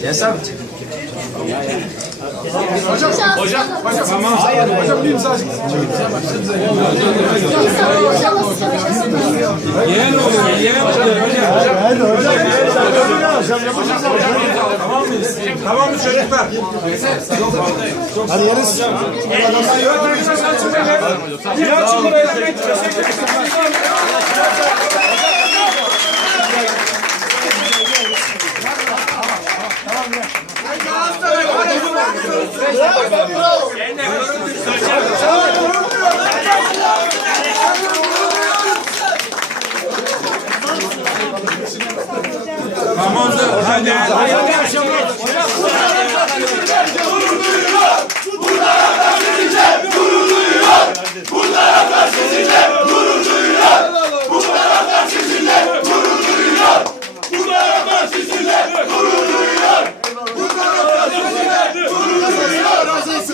Gel sabit. Hocam, hocam, hocam, tamam. Hayır, hocam bir imza çekin. Yeğen oğlum, yeğen oğlum. Hocam, hadi hocam. Tamam mıyız? Tamam mı çocuklar? Hadi yarış. Adamlar yok. İyi akşamlar efendim. Teşekkür ederim. Tamamdır. Hadi. This is